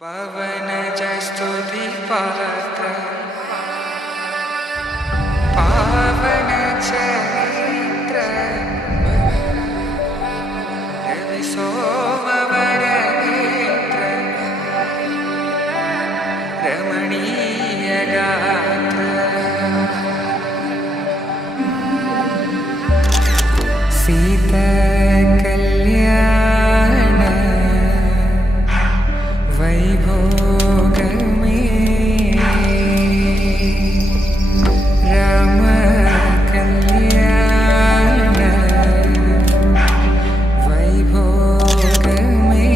पवन स्तुति पात्र पावन चरित्र रवि सोमवर नेत्र रमणीय गात्र सीता कल्याण वैभोग में राम कल्याण वैभोग में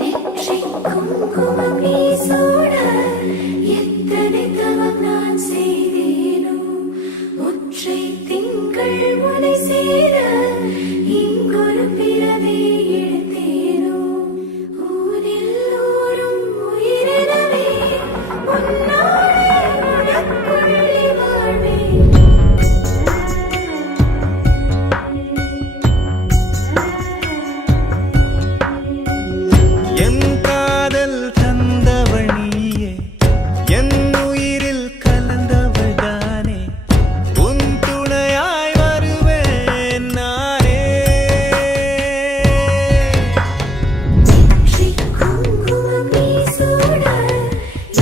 नेற்றி குங்குமமே சூட எத்தனை தவம் நான் செய்தேனோ ஒற்றை திங்கள் முனை சேர இங்கொரு பிறவி எடுத்தேனோ ஊரில் ஊரும் உயிரினவே உன்னாலே உனக்குள்ளே வாழ்வேன். என் காதல் தந்தவள் நீயே, என் உயிரில் கலந்தவள் தானே, உன் துணையாய் வருவேன் நானே. நேற்றி குங்குமமே சூட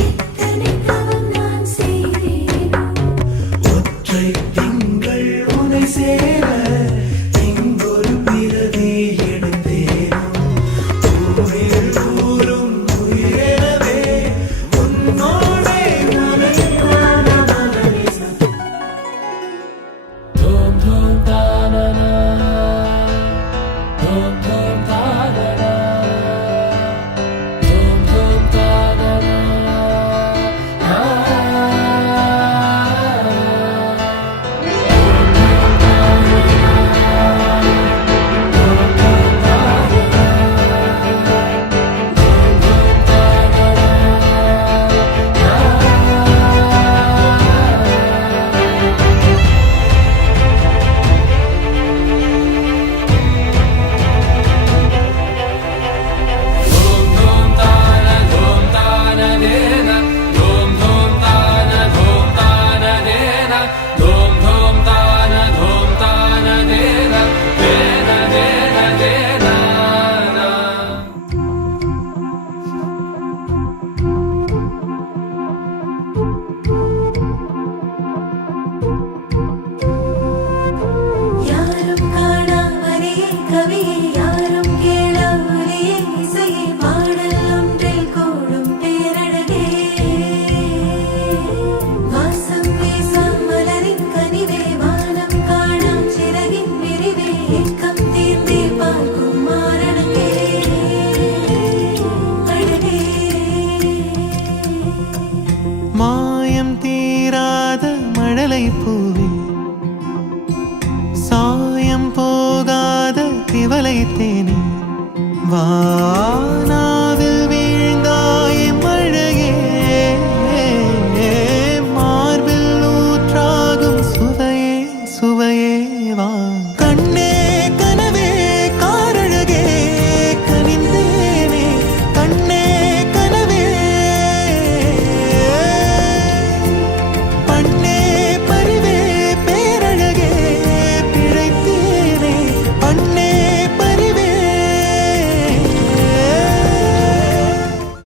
எத்தனை தவம் நான் செய்தேனோ ஒற்றை திங்கள் உனை சேர இங்கொரு பிறவி எடுத்தேனோ ஊரில் ஊரும் உயிரெனவே உன்னோடே உனக்குள்ள மனநேசம். Dum dum da na na, dum dum da na na, dum dum da na na, யாரும் காணா வரியே கவியே யாரும் கேளா ஒலியே இசையே பாடல் ஒன்றில் கூடும் பேரழகே வாசம் வீசும் மலரின் கனிவே வானம் காணாம் சிறகின் விரிவே ஏக்கம் தீர்ந்தே பார்க்கும் மாரணங்கே அழகே மாயம் தீராத மழலை பூவே, சாயம் போகாத திவலை தேனே, வா